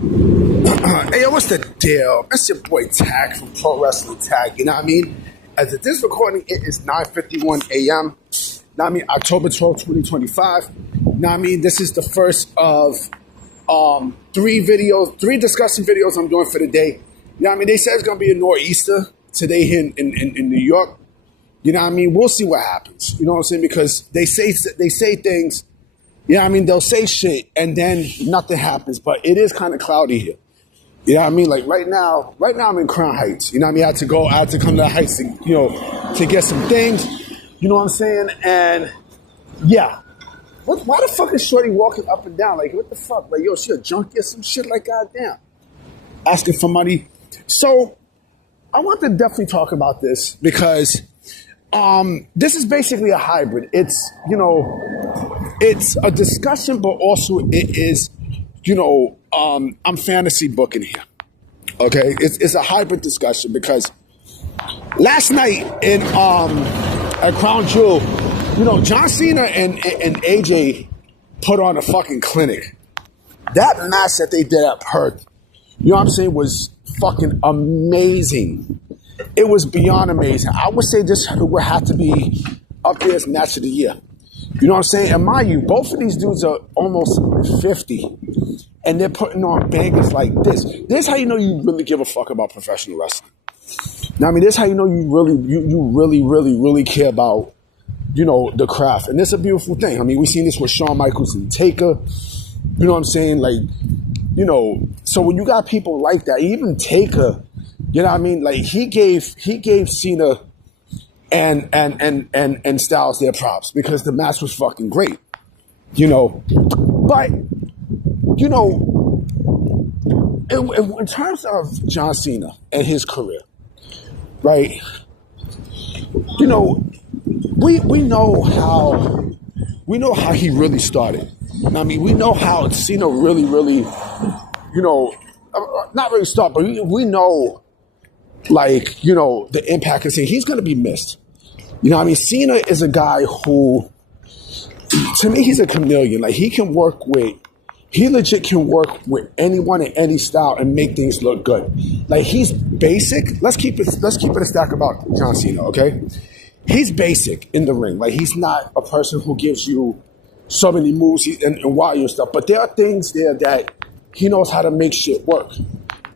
Hey, yo, what's the deal? That's your boy Tag from Pro Wrestling Tag. You know what I mean? As of this recording, it is 9:51 a.m. You know what I mean? October 12th, 2025. You know what I mean? This is the first of three discussion videos I'm doing for the day. You know what I mean? They said it's going to be a nor'easter today here in New York. You know what I mean? We'll see what happens. You know what I'm saying? Because they say things. You know what I mean? They'll say shit and then nothing happens. But it is kind of cloudy here. You know what I mean? Like right now I'm in Crown Heights. You know what I mean? I had to come to the Heights to get some things. You know what I'm saying? And yeah. Why the fuck is Shorty walking up and down? Like, what the fuck? Like, yo, she a junkie or some shit? Like, goddamn. Asking for money. So I want to definitely talk about this because this is basically a hybrid. It's, it's a discussion, but also it is, I'm fantasy booking here. Okay? It's a hybrid discussion because last night at Crown Jewel, John Cena and AJ put on a fucking clinic. That match that they did at Perth, you know what I'm saying, was fucking amazing. It was beyond amazing. I would say this would have to be up there as match of the year. You know what I'm saying? And mind you, both of these dudes are almost 50. And they're putting on bangers like this. This is how you know you really give a fuck about professional wrestling. Now, I mean, this is how you know you really care about, the craft. And it's a beautiful thing. I mean, we've seen this with Shawn Michaels and Taker. You know what I'm saying? Like, so when you got people like that, even Taker, you know what I mean? Like he gave Cena and Styles their props because the match was fucking great. But in terms of John Cena and his career, right? We know how he really started. I mean, we know how Cena really, not really started, but we know, the impact of Cena. He's going to be missed. You know what I mean? Cena is a guy who, to me, he's a chameleon. Like, he legit can work with anyone in any style and make things look good. Like, he's basic. Let's keep it a stack about John Cena, okay? He's basic in the ring. Like, he's not a person who gives you so many moves and wild and stuff. But there are things there that he knows how to make shit work,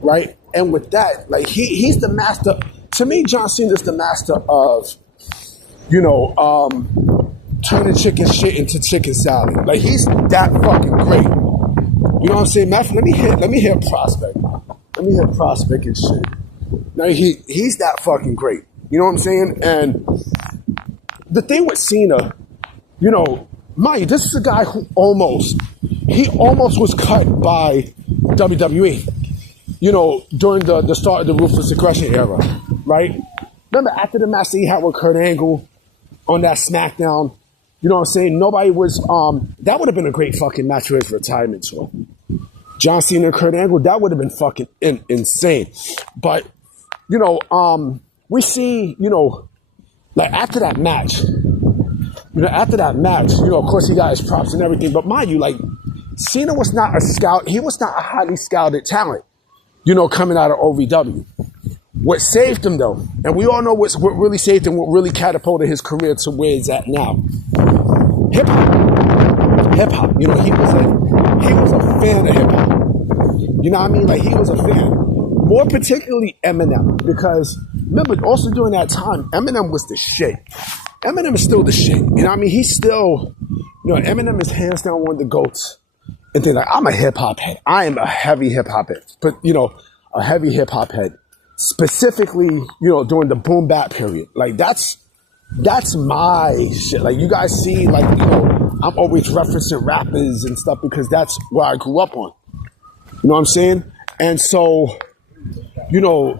right? And with that, like, he's the master. To me, John Cena's the master of, turning chicken shit into chicken salad. Like, he's that fucking great. You know what I'm saying? Matt, let me hit Prospect. Let me hit Prospect and shit. Now, he's that fucking great. You know what I'm saying? And the thing with Cena, mind you, this is a guy who almost was cut by WWE, during the start of the Ruthless Aggression era, right? Remember after the match that he had with Kurt Angle on that SmackDown, you know what I'm saying? Nobody was, that would have been a great fucking match for his retirement tour. John Cena and Kurt Angle, that would have been fucking insane. But, we see, like after that match, of course he got his props and everything, but mind you, like, Cena was not a scout. He was not a highly scouted talent, coming out of OVW. What saved him, though, and we all know what really saved him, what really catapulted his career to where it's at now. Hip-hop. He was a fan of hip-hop. You know what I mean? Like, he was a fan. More particularly Eminem, because remember, also during that time, Eminem was the shit. Eminem is still the shit. You know what I mean? He's still, Eminem is hands down one of the GOATs. And then, like, I'm a hip-hop head. I am a heavy hip-hop head. But, a heavy hip-hop head. Specifically, during the boom bap period. Like, that's my shit. Like, you guys see, like, I'm always referencing rappers and stuff because that's where I grew up on. You know what I'm saying? And so,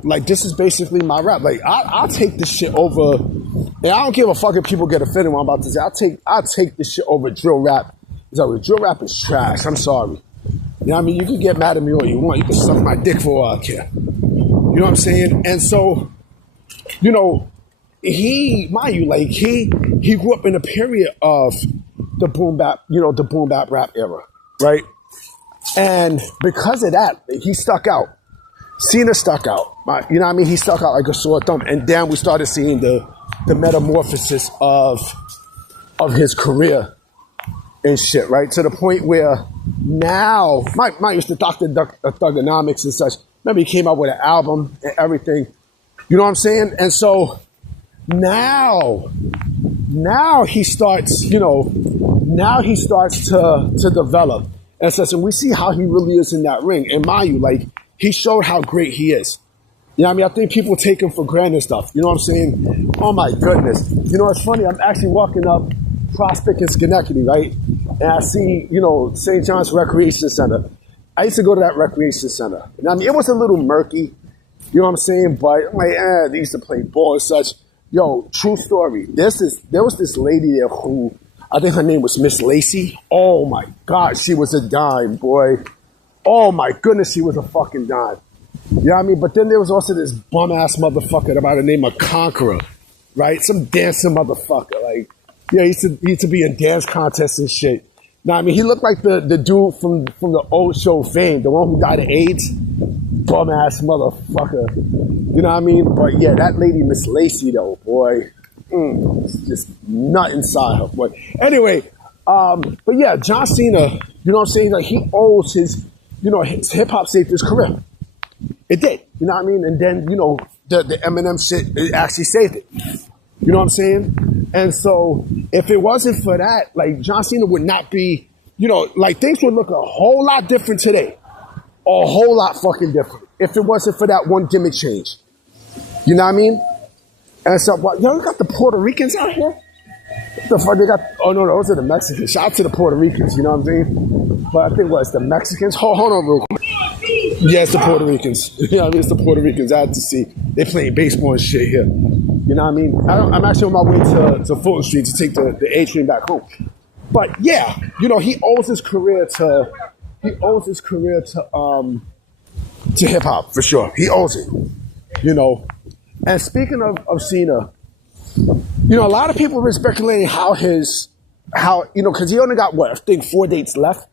like, this is basically my rap. Like, I'll take this shit over, and I don't give a fuck if people get offended when I'm about to say. I'll take this shit over drill rap. So drill rap is trash. I'm sorry. You know what I mean? You can get mad at me all you want. You can suck my dick for all I care. You know what I'm saying? And so, he, mind you, like, he grew up in a period of the boom bap, the boom bap rap era, right? And because of that, he stuck out. Cena stuck out. You know what I mean? He stuck out like a sore thumb. And then we started seeing the metamorphosis of his career and shit, right? To the point where now, Mike used to Doctor of Thuganomics and such. Remember, he came out with an album and everything. You know what I'm saying? And so now he starts, now he starts to develop. And such, and we see how he really is in that ring. And mind you, like, he showed how great he is. You know what I mean? I think people take him for granted and stuff. You know what I'm saying? Oh, my goodness. You know, it's funny. I'm actually walking up Prospect in Schenectady, right? And I see, St. John's Recreation Center. I used to go to that recreation center. You know what I mean? It was a little murky. You know what I'm saying? But I'm like, they used to play ball and such. Yo, true story. There was this lady there who, I think her name was Miss Lacey. Oh, my God. She was a dime, boy. Oh, my goodness. She was a fucking dime. You know what I mean? But then there was also this bum-ass motherfucker by the name of Conqueror, right? Some dancing motherfucker. Like, yeah, he used to be in dance contests and shit. You know what I mean? He looked like the dude from the old show Fame, the one who died of AIDS. Bum-ass motherfucker. You know what I mean? But, yeah, that lady, Miss Lacey, though, boy. It's just nut inside her. But anyway, but yeah, John Cena, you know what I'm saying? Like, he owes his hip-hop saved his career. It did. You know what I mean? And then, the Eminem shit, it actually saved it. You know what I'm saying? And so, if it wasn't for that, like, John Cena would not be, like, things would look a whole lot different today. A whole lot fucking different. If it wasn't for that one gimmick change. You know what I mean? And so, you got the Puerto Ricans out here? What the fuck they got? Oh, no, those are the Mexicans. Shout out to the Puerto Ricans, you know what I'm saying? But I think, it's the Mexicans? Hold on real quick. Yeah, it's the Puerto Ricans. You know what I mean? It's the Puerto Ricans. I had to see. They playing baseball and shit here. You know what I mean? I'm actually on my way to Fulton Street to take the A train back home. But, yeah, he owes his career to hip-hop, for sure. He owes it, And speaking of Cena, a lot of people have been speculating because he only got, I think 4 dates left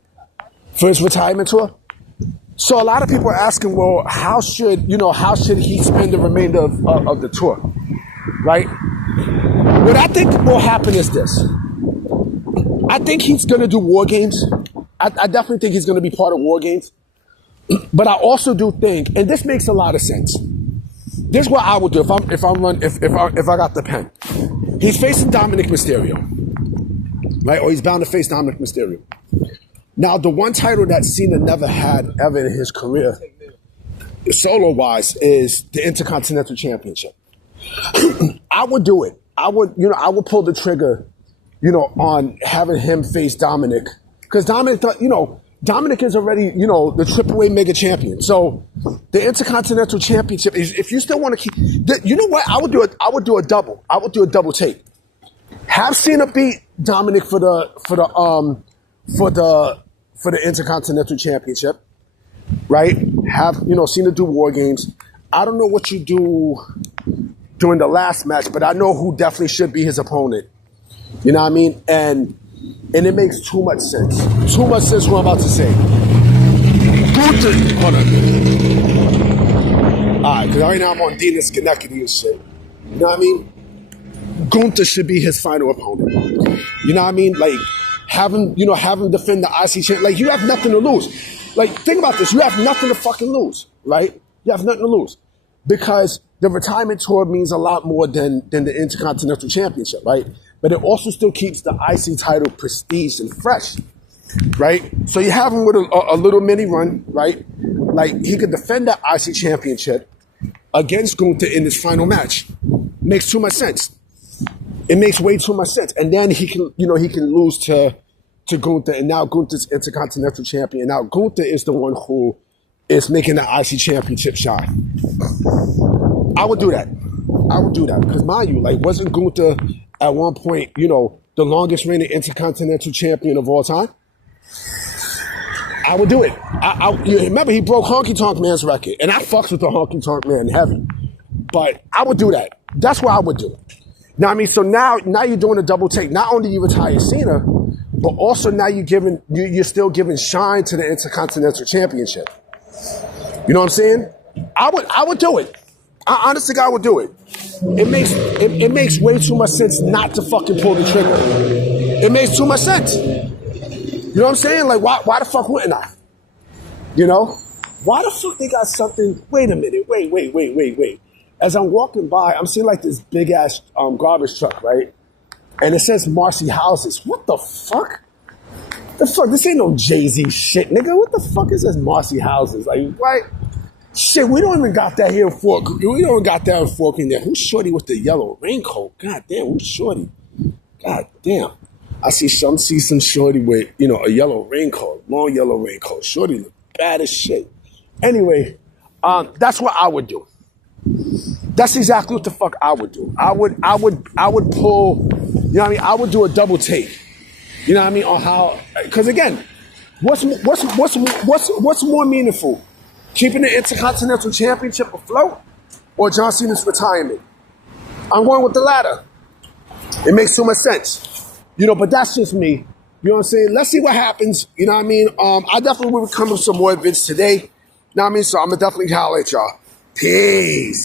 for his retirement tour. So a lot of people are asking, well, how should he spend the remainder of the tour, right? What I think will happen is this. I think he's going to do War Games. I definitely think he's going to be part of War Games. But I also do think, and this makes a lot of sense. This is what I would do if I got the pen. He's facing Dominic Mysterio, right? Or he's bound to face Dominic Mysterio. Now, the one title that Cena never had ever in his career, solo-wise, is the Intercontinental Championship. I would do it. I would pull the trigger, on having him face Dominic. Because Dominic is already, the AAA Mega Champion. So the Intercontinental Championship is, if you still want to keep, you know what? I would do a double. I would do a double take. Have Cena beat Dominic for the Intercontinental Championship, right? Have, Cena do War Games. I don't know what you do during the last match, but I know who definitely should be his opponent. You know what I mean? And it makes too much sense. Too much sense what I'm about to say. Hold on. All right, because right now I'm on Dean and Schenectady and shit. You know what I mean? Gunther should be his final opponent. You know what I mean? Like, have him defend the IC champ. Like, you have nothing to lose. Like, think about this. You have nothing to fucking lose, right? You have nothing to lose. Because the retirement tour means a lot more than the Intercontinental Championship, right? But it also still keeps the IC title prestige and fresh, right? So you have him with a little mini run, right? Like, he could defend that IC championship against Gunther in his final match. Makes too much sense. It makes way too much sense. And then he can lose to Gunther, and now Gunther's Intercontinental Champion. Now Gunther is the one who is making the IC Championship shine. I would do that. Because mind you, like, wasn't Gunther at one point, the longest reigning Intercontinental Champion of all time? I would do it. You remember, he broke Honky Tonk Man's record, and I fucks with the Honky Tonk Man heavy. But I would do that. That's what I would do. Now, I mean, so now you're doing a double take. Not only you retire Cena, but also now you're still giving shine to the Intercontinental Championship. You know what I'm saying? I would do it. I honestly, I would do it. It makes way too much sense not to fucking pull the trigger. It makes too much sense. You know what I'm saying? Like, why the fuck wouldn't I? You know? Why the fuck they got something? Wait a minute. Wait. As I'm walking by, I'm seeing like this big ass garbage truck, right? And it says Marcy Houses. What the fuck? The fuck? This ain't no Jay-Z shit, nigga. What the fuck is this Marcy Houses? Like, what? Shit, we don't even got that here in Fort. We don't got that in Fort Greene there. Who's shorty with the yellow raincoat? God damn, who's shorty? God damn. I see some shorty with, a yellow raincoat, long yellow raincoat. Shorty look bad as shit. Anyway, that's what I would do. That's exactly what the fuck I would do. I would pull, I would do a double take. You know what I mean? On how, because again, what's more meaningful? Keeping the Intercontinental Championship afloat or John Cena's retirement? I'm going with the latter. It makes so much sense. But that's just me. You know what I'm saying? Let's see what happens. You know what I mean? I definitely will come with some more events today. You know what I mean? So I'm going to definitely holler at y'all. Peace.